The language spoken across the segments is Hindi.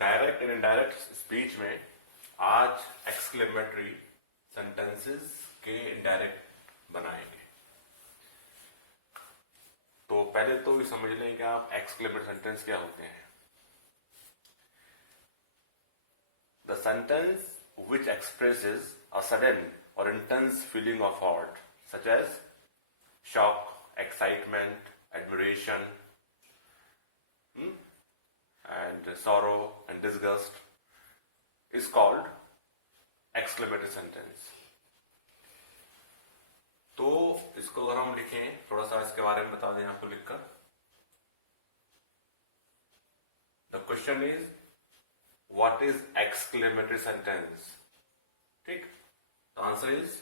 डायरेक्ट एंड इनडायरेक्ट स्पीच में आज एक्सक्लेमेटरी सेंटेंसेस के इनडायरेक्ट बनाएंगे। तो पहले तो ये समझ लें कि आप एक्सक्लेमेटरी सेंटेंस क्या होते हैं। The sentence which expresses a sudden or intense feeling of heart, such as shock, excitement, admiration, and sorrow and disgust, is called exclamatory sentence. तो इसको अगर हम लिखें, थोड़ा सा इसके बारे में बता दें आपको लिखकर। The question is, what is exclamatory sentence? ठीक, the answer is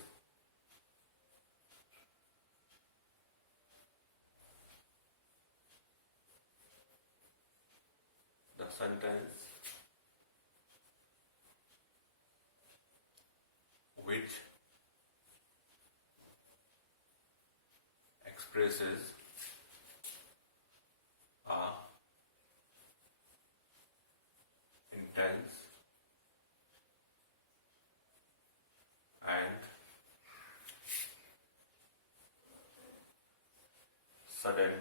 the sentence which expresses a intense and sudden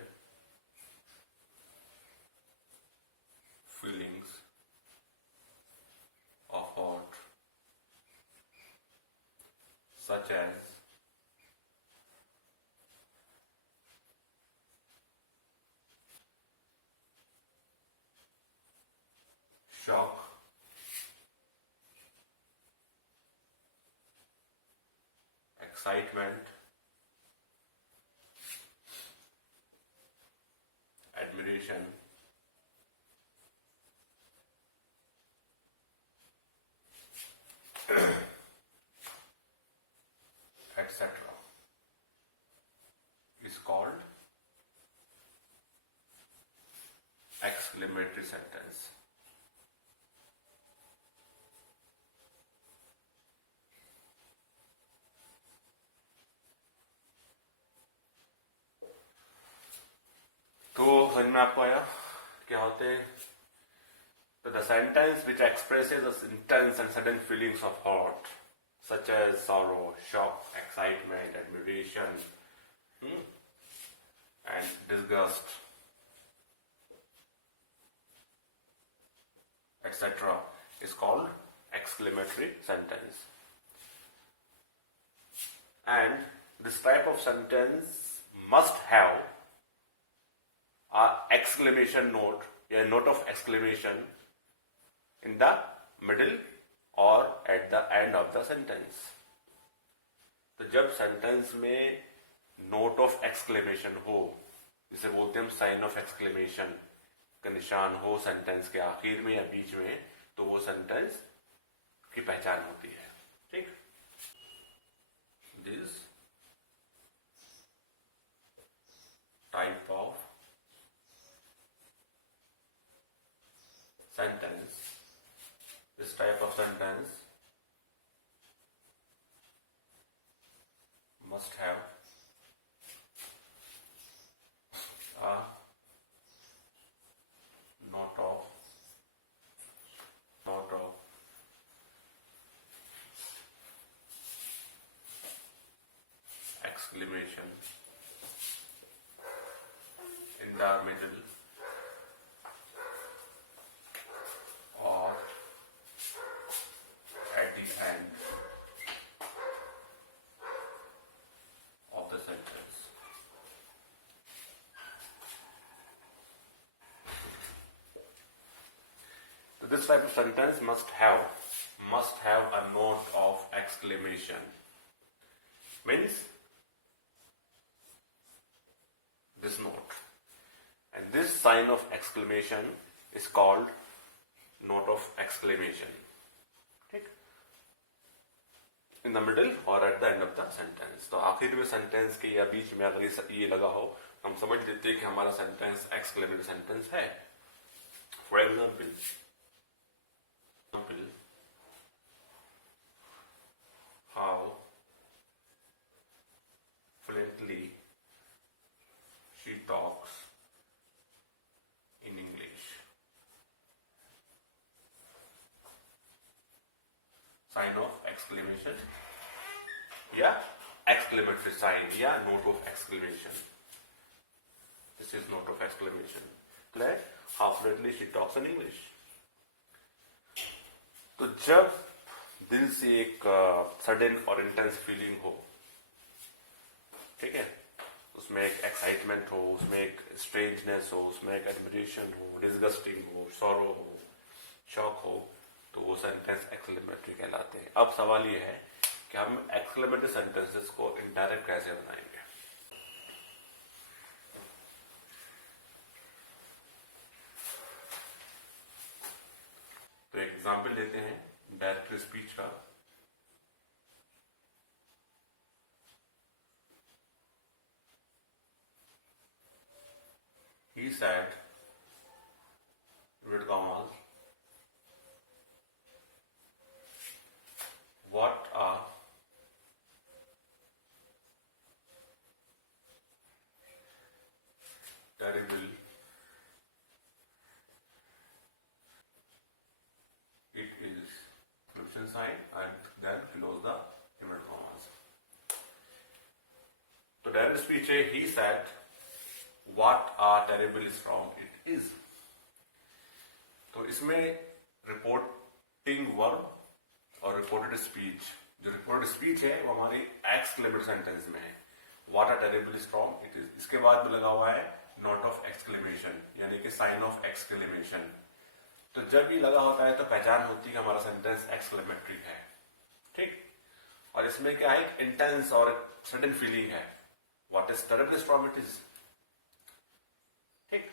feelings of heart, such as shock, excitement, admiration, etc. is called exclamatory sentence. तो समझ में आपको आया क्या होते हैं? तो the sentence which expresses the intense and sudden feelings of heart, such as sorrow, shock, excitement, admiration, and disgust, etc., is called exclamatory sentence. And this type of sentence must have a exclamation note, a note of exclamation in the middle or at the end of the sentence. तो जब सेंटेंस में नोट ऑफ एक्सक्लेमेशन हो, जिसे बोलते हैं हम साइन ऑफ एक्सक्लेमेशन का निशान हो सेंटेंस के आखिर में या बीच में, तो वो सेंटेंस की पहचान होती है। ठीक, this type of sentence, this type of sentence must have a note of exclamation in the middle or at the end of the sentence. So this type of sentence must have a note of exclamation. Means this note, and this sign of exclamation is called note of exclamation. ठीक, in the middle or at the end of the sentence. तो आखिर में सेंटेंस के या बीच में अगर ये लगा हो, हम समझ लेते हैं कि हमारा सेंटेंस एक्सक्लेमेटरी सेंटेंस है। For example, how fluently she talks in English. sign of exclamation या exclamatory sign या note of exclamation. This is note of exclamation. Clear? How fluently she talks in English. तो जब दिल से एक सडन और इंटेंस फीलिंग हो, ठीक है, उसमें एक एक्साइटमेंट हो, उसमें एक स्ट्रेंजनेस हो, उसमें एक एडमिरेशन हो, डिसगस्टिंग हो, सॉरो हो, शॉक हो, तो वो सेंटेंस एक्सक्लेमेटरी कहलाते हैं. अब सवाल ये है कि हम एक्सक्लेमेटरी सेंटेंसेस को इनडायरेक्ट कैसे बनाएंगे. तो एग्जाम्पल लेते हैं डायरेक्ट स्पीच का. He said, inverted commas, what a terrible it is, question sign, and then close the inverted commas. तो डायरेक्ट स्पीच है, he said what a terrible storm it is. तो इसमें रिपोर्टिंग वर्ब और रिपोर्टेड स्पीच, जो रिपोर्टेड स्पीच है वो हमारी एक्सक्लेमेटरी सेंटेंस में है, what a terrible storm it is. इसके बाद में लगा हुआ है नोट ऑफ एक्सक्लेमेशन यानी कि साइन ऑफ एक्सक्लेमेशन. तो जब ये लगा होता है तो पहचान होती है कि हमारा सेंटेंस एक्सक्लेमेटरी है. ठीक. और इसमें क्या है, इंटेंस और सडन फीलिंग है, what is terrible storm it is. ठीक.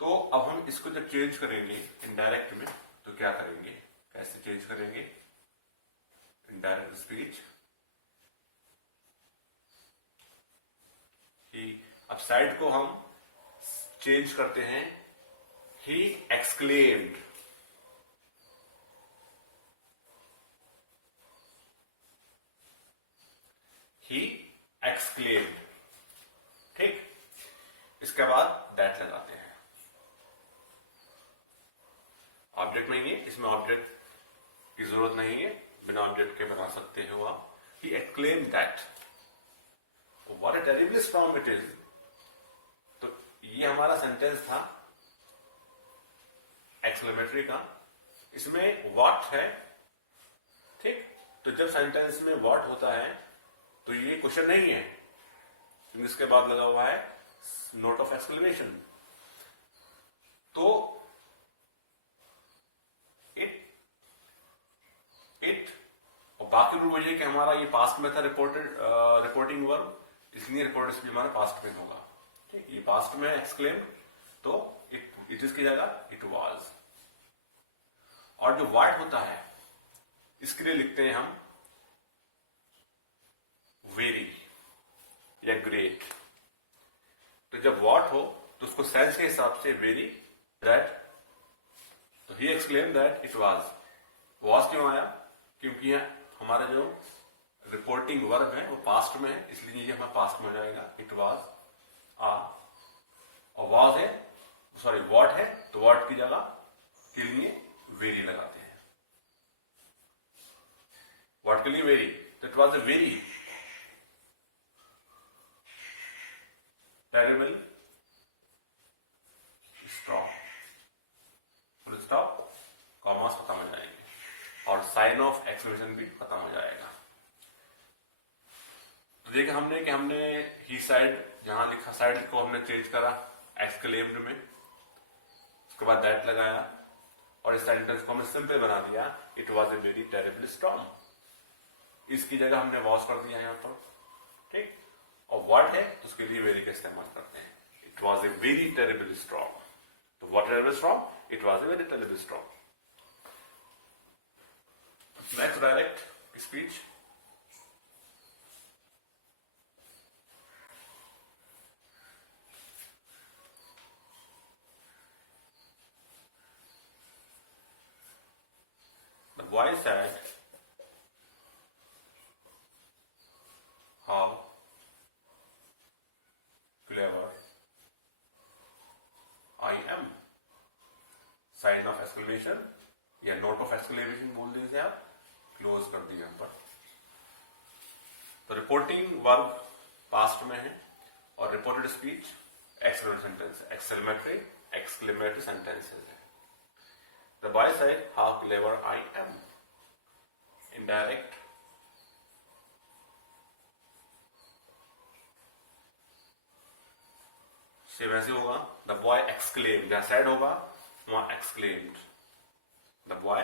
तो अब हम इसको जब चेंज करेंगे इनडायरेक्ट में तो क्या करेंगे, कैसे चेंज करेंगे. इनडायरेक्ट स्पीच ही, अब साइड को हम चेंज करते हैं, ही एक्सक्लेम्ड. He exclaimed. ठीक. इसके बाद दैट लगाते हैं. ऑब्जेक्ट नहीं है, इसमें ऑब्जेक्ट की जरूरत नहीं है, बिना ऑब्जेक्ट के बना सकते हो आप. ही exclaimed that what a terrible storm it is. तो ये हमारा सेंटेंस था एक्सक्लेमेटरी का. इसमें व्हाट है. ठीक. तो जब सेंटेंस में व्हाट होता है तो ये क्वेश्चन नहीं है, इसके बाद लगा हुआ है नोट ऑफ एक्सक्लेमेशन. तो इट और बाकी रूल वही है कि हमारा ये पास्ट में था रिपोर्टिंग वर्ब, इसलिए रिपोर्टेड स्पीच हमारा पास्ट में होगा. ठीक. ये पास्ट में एक्सक्लेम, तो इट इज की जगह इट वाज. और जो वाट होता है इसके लिए लिखते हैं हम वेरी या ग्रेट. तो जब व्हाट हो तो उसको सेंस के हिसाब से वेरी, दैट. तो ही exclaim that it was. Was क्यों आया, क्योंकि हमारा जो रिपोर्टिंग वर्ब है वो पास्ट में है, इसलिए ये हमारा पास्ट में हो जाएगा. इट वाज आ, और वाज है, सॉरी व्हाट है, तो व्हाट की जगह के लिए वेरी लगाते हैं. व्हाट के लिए वेरी, तो it was a very terrible stop. Full stop, commas खत्म हो जाएंगे और साइन ऑफ एक्सक्लेमेशन भी खत्म हो जाएगा. तो देखिए हमने ही साइड, जहां लिखा साइड को हमने चेंज करा एक्सक्लेम्ड में, उसके बाद दैट लगाया और इस सेंटेंस को हमने सिंपल बना दिया, it was a very terrible storm. इसकी जगह हमने वॉज कर दिया यहां पर. ठीक. और व्हाट है तो उसके लिए वेरी का इस्तेमाल करते हैं. It was a very terrible storm. तो what terrible storm, it was a very terrible storm. Next direct speech. The boy said, how clever I am. Sign of exclamation या नोट ऑफ एक्सक्लेमेशन बोल दीजिए आप, क्लोज कर दिए यहाँ पर। तो रिपोर्टिंग वर्ब पास्ट में है और रिपोर्टेड स्पीच एक्सक्लेमेटरी सेंटेंसेस है। The boy said how clever I am, indirect से वैसे होगा द बॉय एक्सक्लेम, जहां सैड होगा वहां exclaimed. The boy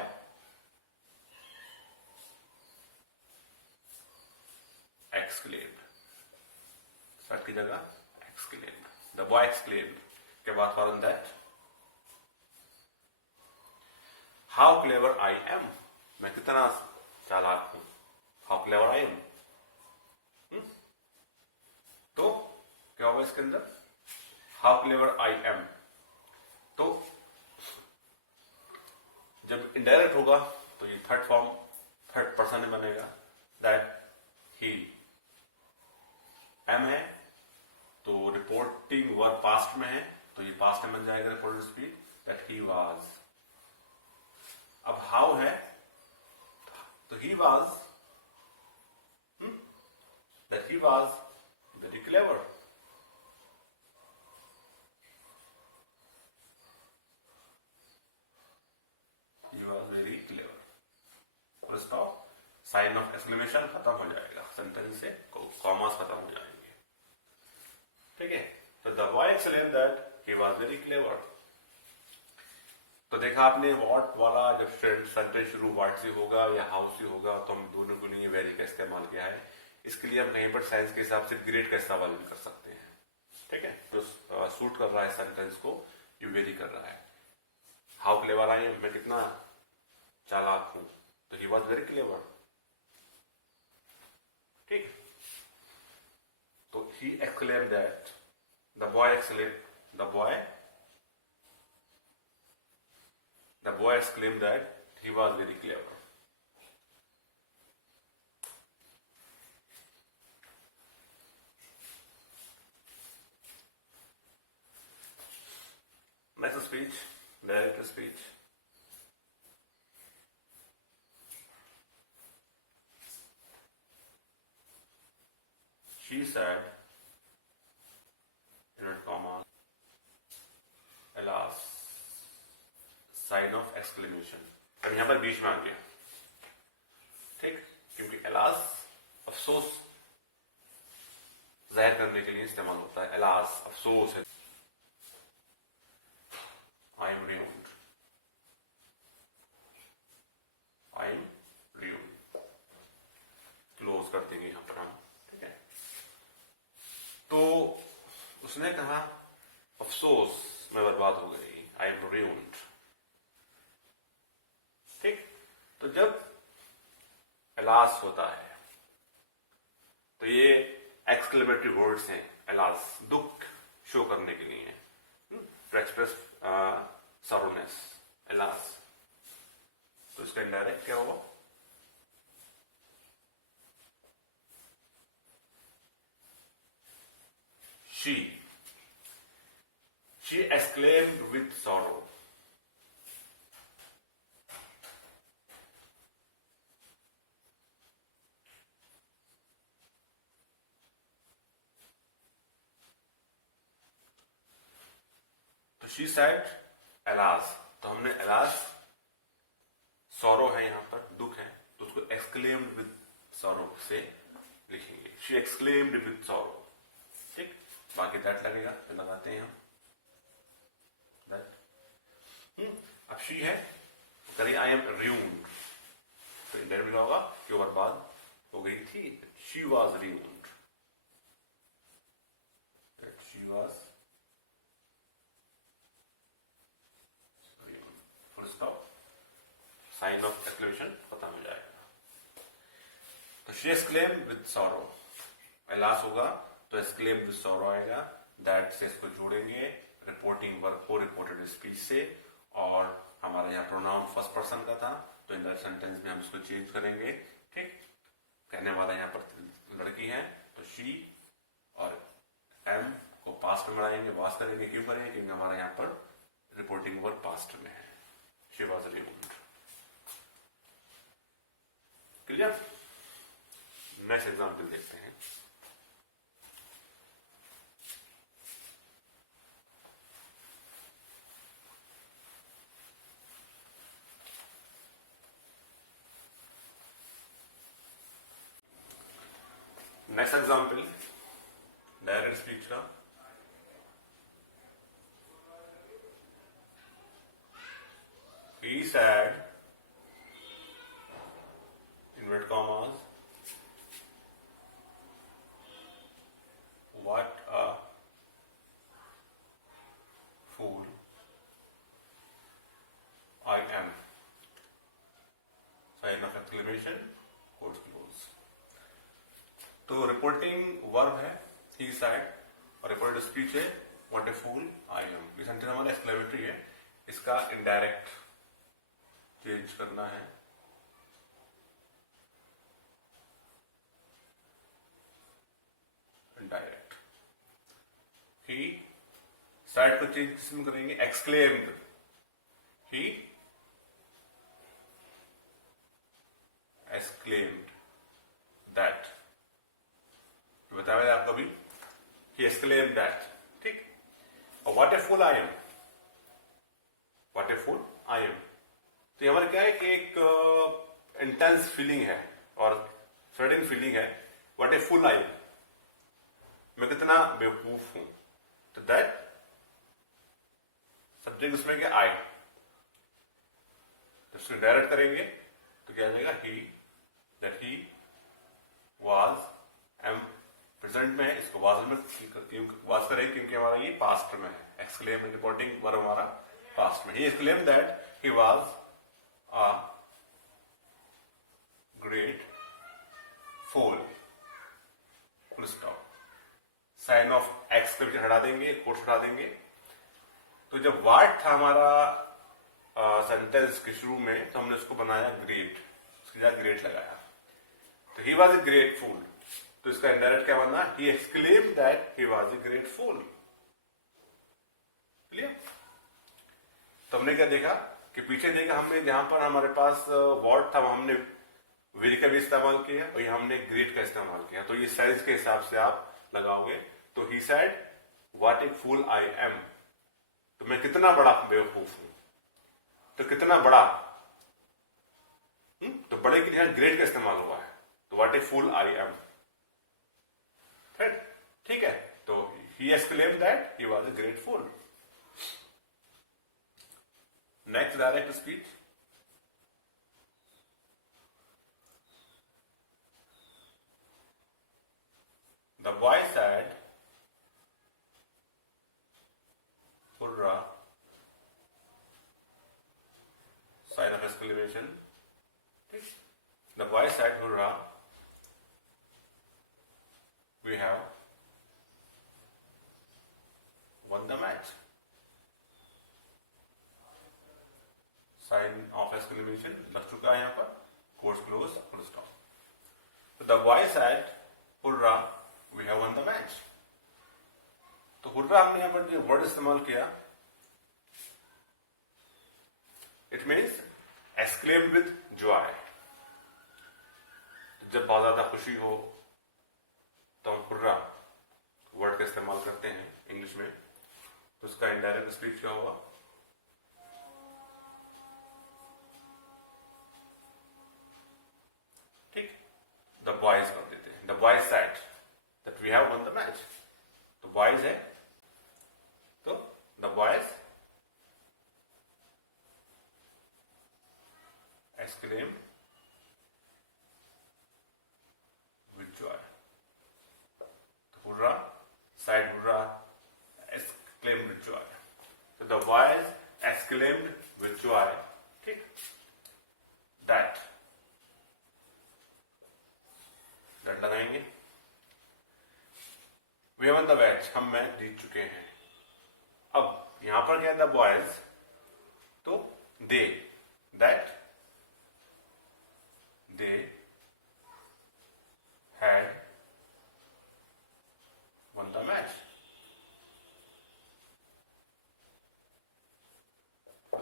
exclaimed, said की जगह एक्सक्लेम्ड। द बॉय एक्सक्लेम्ड के बाद फॉरन that how clever I am, मैं कितना चालाक हूं। हाउ क्लेवर आई एम, तो क्या होगा इसके अंदर, हाउ क्लेवर आई एम। तो जब इनडायरेक्ट होगा तो ये थर्ड फॉर्म, थर्ड पर्सन में बनेगा, दैट ही। एम है तो रिपोर्टिंग वर्ब पास्ट में है तो ये पास्ट में बन जाएगा reported speech, that he was. अब हाउ है तो he was, that he was very clever. He was very clever, और स्टॉप, साइन ऑफ एक्सक्लेमेशन खत्म हो जाएगा, सेंटेंस से कॉमास खत्म हो जाएंगे। ठीक है, तो the boy exclaimed that he was very clever. तो देखा आपने व्हाट वाला, जब सेंटेंस शुरू व्हाट से होगा या हाउ से होगा तो हम दोनों के लिए वेरी का इस्तेमाल किया है। इसके लिए हम कहीं पर साइंस के हिसाब से ग्रेड का इस्तेमाल भी कर सकते हैं। ठीक है, तो सूट कर रहा है सेंटेंस को, ये वेरी कर रहा है। हाउ क्लेवर आई एम, मैं कितना चालाक हूं, तो ही वॉज वेरी क्लेवर। ठीक, तो he exclaimed that, the boy exclaimed, the boy exclaimed that he was very clever. Next speech, direct speech. She said, inverted commas, alas, sign of exclamation. अब यहां पर बीच में आ गया, ठीक, क्योंकि एलास अफसोस जाहिर करने के लिए इस्तेमाल होता है। एलास अफसोस है, I am ruined, I am ruined, close कर देंगे यहां पर हम। ठीक है, तो उसने कहा अफसोस मैं बर्बाद हो गई, आई एम रियून्ड। ठीक, तो जब एलास होता है तो ये एक्सक्लेमेटरी वर्ड्स हैं। एलास दुख शो करने के लिए, टू एक्सप्रेस सरोनेस, एलास। तो इसका इनडायरेक्ट क्या होगा, she exclaimed with sorrow. She said alas, तो हमने एलास, सॉरो है यहां पर, दुख है, तो उसको एक्सक्लेम्ड विद सॉरो से लिखेंगे, शी एक्सक्लेम्ड विद सॉरो। ठीक, बाकी दैट लगेगा, तो लगाते हैं हम दैट। अब शी है, करिए आई एम रियून्ड, तो इंडायरेक्ट होगा कि बर्बाद हो गई थी, she was ruined, she was sign of exclamation खत्म हो जाएगा। तो she exclaimed with sorrow, alas होगा तो एक्सक्लेम विद सॉरो आएगा, दैट से इसको जोड़ेंगे रिपोर्टिंग वर्ब को रिपोर्टेड स्पीच से, और हमारा यहाँ प्रोनाउन फर्स्ट पर्सन का था तो इन सेंटेंस में हम इसको चेंज करेंगे। ठीक, कहने वाला यहाँ पर लड़की है तो शी और एम को पास्ट में बढ़ाएंगे, वास करेंगे। क्यों करेंगे, क्योंकि हमारे यहाँ पर रिपोर्टिंग वर्ब पास्ट में है, she was ruined. Clear? Next example देखते हैं. नेक्स्ट एग्जाम्पल डायरेक्ट स्पीच का. He said, inverted commas, what a fool I am. Sign of exclamation, quote close. तो रिपोर्टिंग वर्ब है he said और रिपोर्टेड स्पीच है what a fool I am. ये सेंटेंस हमारा एक्सक्लेमेटरी है. इसका इनडायरेक्ट चेंज करना है. इनडायरेक्ट. ही साइड को चेंज किसमें करेंगे? एक्सक्लेम्ड. He exclaimed that. बताया आपको भी. He exclaimed that. ठीक. और what a fool I am. What a fool I am. तो हमारा क्या है कि एक इंटेंस फीलिंग है और सर्टेन फीलिंग है. व्हाट ए फूल आई. मैं कितना बेवकूफ हूं. तो दैट सब्जेक्ट उसमें क्या? आई. तो उसको डायरेक्ट करेंगे तो क्या आ जाएगा? He. That he was. Am present में है. इसको वाज में वाज करेंगे क्योंकि हमारा ये पास्ट में है. एक्सक्लेम रिपोर्टिंग वर्ब हमारा पास्ट में. He exclaim that he was a great fool. Full stop. Sign of exclamation हटा देंगे, कोट्स हटा देंगे. तो जब वाट था हमारा सेंटेंस के शुरू में तो हमने उसको बनाया ग्रेट. उसकी जगह ग्रेट लगाया. तो ही वॉज ए ग्रेट फूल. तो इसका इनडायरेक्ट क्या बनना? He exclaimed that he was a great fool. Clear? तो हमने क्या देखा कि पीछे देखा हमने जहां पर हमारे पास वर्ड था हमने विल का भी इस्तेमाल किया और हमने ग्रेट का इस्तेमाल किया. तो ये साइज के हिसाब से आप लगाओगे. तो he said what a fool I am. तो मैं कितना बड़ा बेवकूफ हूं. तो कितना बड़ा. तो बड़े के लिए ग्रेट का इस्तेमाल हुआ है. तो what a fool I M. ठीक है. तो he exclaimed that he was a great fool. Next direct speech. The boy said, "Hurrah!" Sign of exclamation. The boy said, "Hurrah! We have won the match." Sign of exclamation लग चुका है यहां पर. Quotes close. Full stop. तो the boy said hurrah we have won the match. तो हुर्रा हमने यहां पर जो वर्ड इस्तेमाल किया it means exclaim with joy. जब बहुत ज्यादा खुशी हो तो हम हुर्रा वर्ड का इस्तेमाल करते हैं इंग्लिश में. तो उसका इनडायरेक्ट स्पीच क्या हुआ? The boys कर देते हैं. The boys said that we have won the match. तो boys है तो the boys exclaim with joy. तो hurrah, said hurrah, exclaimed with joy. So the boys exclaimed with joy. ठीक. That लगाएंगे. We have won the match. हम मैच जीत चुके हैं. अब यहां पर क्या था? बॉयज. तो they that they had won the match.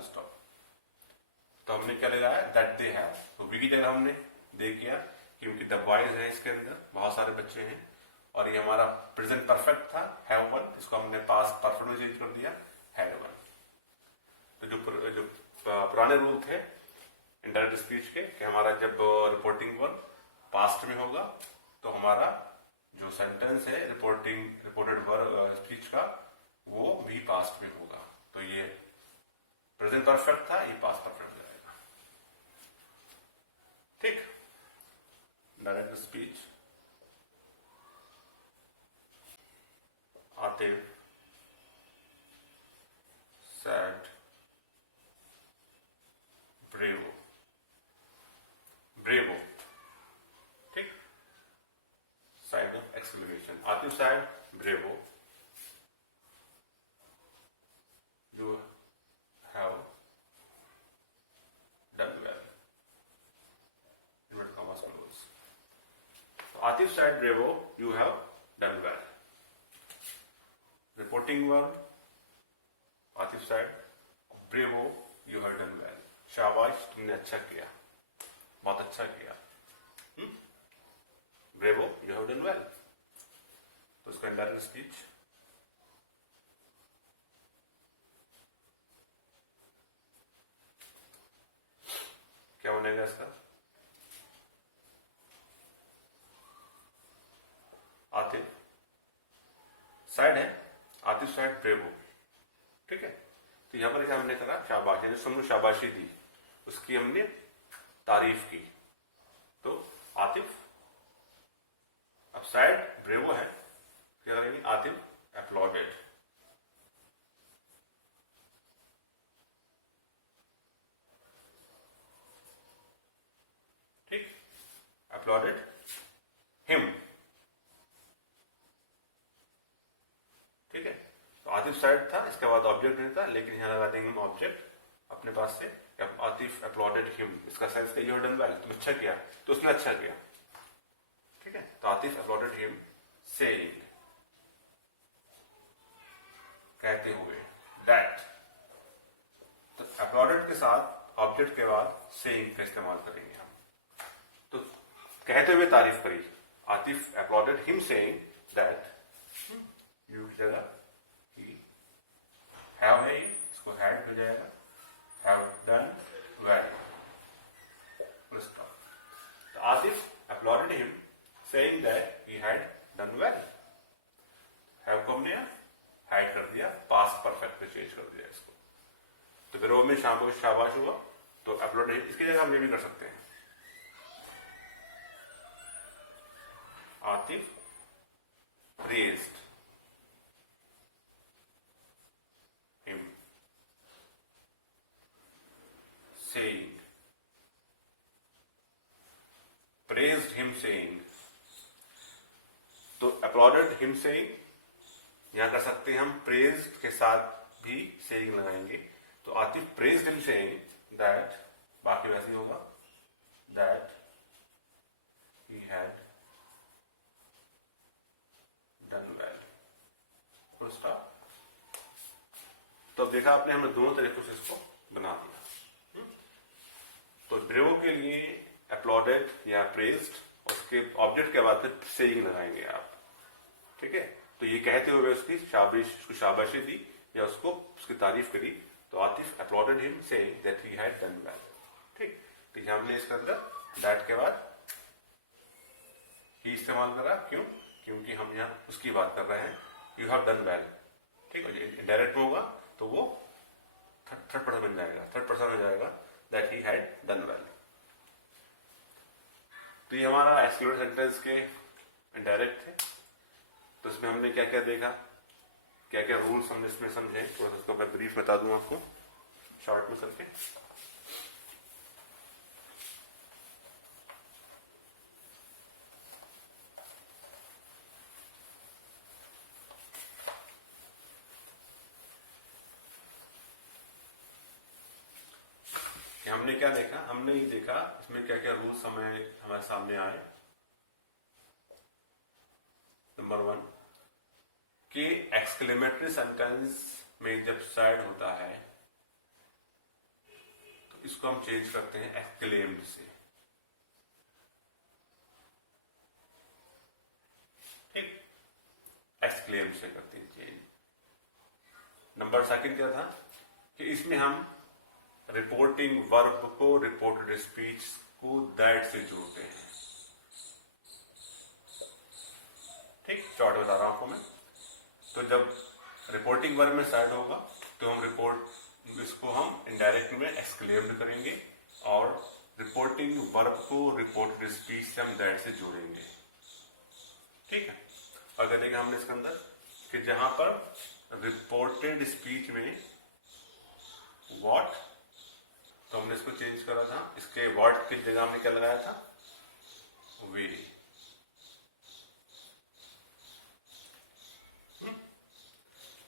Stop. तो हमने क्या लगाया? That they have. तो वी की जगह हमने दे किया क्योंकि द बॉयज है इसके अंदर, बहुत सारे बच्चे हैं, और ये हमारा प्रेजेंट परफेक्ट था, हैव वन, इसको हमने पास्ट परफेक्ट में चेंज कर दिया, हैड वन। तो जो पुराने रूल थे इनडायरेक्ट स्पीच के कि हमारा जब रिपोर्टिंग वर्ब पास्ट में होगा तो हमारा जो सेंटेंस है रिपोर्टेड वर्ब स्पीच का वो भी पास्ट में होगा। तो ये प्रेजेंट परफेक्ट था, ये पास्ट परफेक्ट हो जाएगा। ठीक, direct speech. Atif said bravo, bravo, ठीक, साइड of exclamation. Atif said bravo, you have done well, inverted commas close। Atif said bravo, you have done well। Reporting verb, Atif said bravo, you have done well, शाबाश तुमने अच्छा किया, बहुत अच्छा किया। Bravo, you have done well। तो इसका इंडायरेक्ट स्पीच क्या बनेगा इसका? आतिफ साइड है, आतिफ साइड ब्रेवो, ठीक है। तो यहां पर हमने करा शाबाश, यानी हमने शाबाशी दी, उसकी हमने तारीफ की। तो आतिफ, अब साइड ब्रेवो है, क्या करेंगे? आतिफ एप्लॉडेड, ठीक, एप्लॉडेड हिम, ठीक है। तो आतिफ साइड था, इसके बाद ऑब्जेक्ट नहीं था, लेकिन यहां लगा देंगे हम ऑब्जेक्ट अपने पास से। आतिफ एप्लॉडेड हिम, इसका सेंस का यू हैव डन वेल, तुम अच्छा किया, तो उसने अच्छा किया, ठीक है। तो आतिफ एप्लॉडेड हिम सेइंग, कहते हुए, दैट। तो एप्लॉडेड के साथ ऑब्जेक्ट के बाद सेइंग का इस्तेमाल करेंगे हम। तो कहते हुए तारीफ करी, Atif applauded him saying that, you की जगह हैव है, इसको हैड हो जाएगा, have done well, full stop. तो Atif applauded him saying that he had done well, have को हमने हैड कर दिया, पास्ट परफेक्ट पे चेंज कर दिया इसको। तो फिर वो में शाबाश हुआ, तो एप्लॉडेड, इसकी जगह हम ये भी कर सकते हैं, Atif praised him saying, praised him saying। तो applauded him saying, यहां कर सकते हैं हम praised के साथ भी saying लगाएंगे। तो Atif praised him saying that, बाकी वैसे ही होगा, that he had done well, full stop। तो देखा आपने, हमने दोनों तरीकों से इसको बना दिया। तो ब्रेवो के लिए एप्लॉडेड या प्रेज्ड, उसके ऑब्जेक्ट के बाद फिर सेइंग लगाएंगे आप, ठीक है। तो ये कहते हुए उसकी उसको शाबाशी दी या उसको उसकी तारीफ करी। तो Atif applauded him saying that he had done well, ठीक। तो यहां हमने इसके अंदर दैट के बाद ही इस्तेमाल करा, क्यों? क्योंकि हम यहाँ उसकी बात कर रहे हैं, यू हैव डन वेल, ठीक है। डायरेक्ट में होगा तो वो थर्ड पर्सन बन जाएगा, थर्ड पर्सन हो जाएगा, that he had done well. तो ये हमारा एक्सक्लूडेड सेंटेंस के इनडायरेक्ट थे। तो इसमें हमने क्या क्या देखा, क्या क्या रूल्स हमने इसमें समझे, थोड़ा सा उसको मैं ब्रीफ बता दूं आपको शॉर्ट में करके। हमने क्या देखा, हमने ये देखा इसमें क्या क्या रूल्स हमारे सामने आए। नंबर 1 कि एक्सक्लेमेटरी सेंटेंस में जब साइड होता है तो इसको हम चेंज करते हैं एक्सक्लेम्ड से। एक्सक्लेम से करते हैं चेंज। नंबर सेकंड क्या था कि इसमें हम रिपोर्टिंग वर्ब को रिपोर्टेड स्पीच को दैट से जोड़ते हैं। ठीक, शॉर्ट बता रहा हूं आपको मैं। तो जब रिपोर्टिंग वर्ब में साइड होगा तो हम इसको हम इनडायरेक्ट में एक्सक्लेम्ड करेंगे और रिपोर्टिंग वर्ब को रिपोर्टेड स्पीच से हम दैट से जोड़ेंगे। ठीक है, और क्या देखा हमने इसके अंदर कि जहां पर रिपोर्टेड स्पीच में व्हाट, तो हमने इसको चेंज करा था, इसके व्हाट की जगह हमने क्या लगाया था, वे।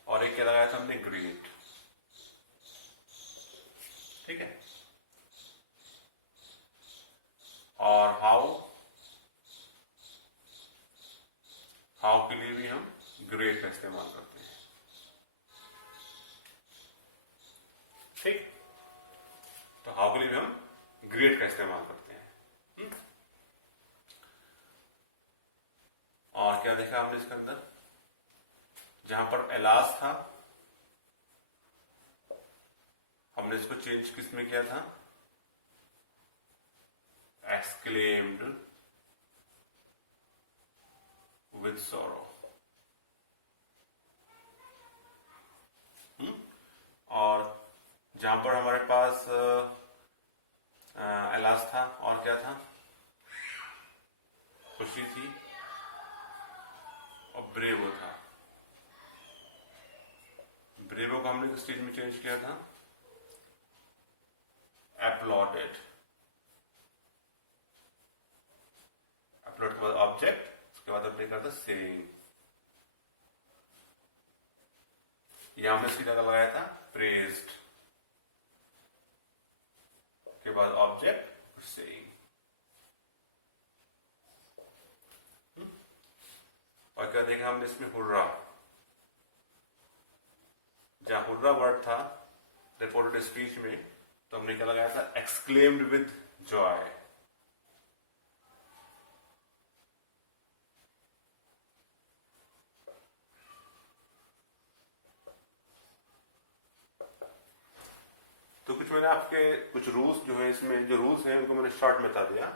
और एक क्या लगाया था हमने, ग्रेट। ठीक है, और हाउ के लिए भी हम ग्रेट का इस्तेमाल करते हैं। ठीक, तो हाउ के लिए भी हम ग्रेट का इस्तेमाल करते हैं। और क्या देखा हमने इसके अंदर, जहां पर एलास था हमने इसको चेंज किस में किया था, एक्सक्लेम्ड विद सॉरो। और जहां पर हमारे पास एलास था और क्या था, खुशी थी और ब्रेवो था। ब्रेवो को हमने किस चीज में चेंज किया था, एप्लॉडेड। एप्लॉड के बाद ऑब्जेक्ट, उसके बाद हमने करता सेइंग। यहां हमने इसकी जगह लगाया था प्रेज्ड, के बाद ऑब्जेक्ट सेइंग। और क्या देखा हमने इसमें, हुर्रा। जहां हुर्रा वर्ड था रिपोर्टेड स्पीच में, तो हमने क्या लगाया था, एक्सक्लेम्ड विद जॉय। तो कुछ मैंने आपके कुछ रूल्स जो है इसमें, जो रूल्स हैं उनको मैंने शॉर्ट में बता दिया।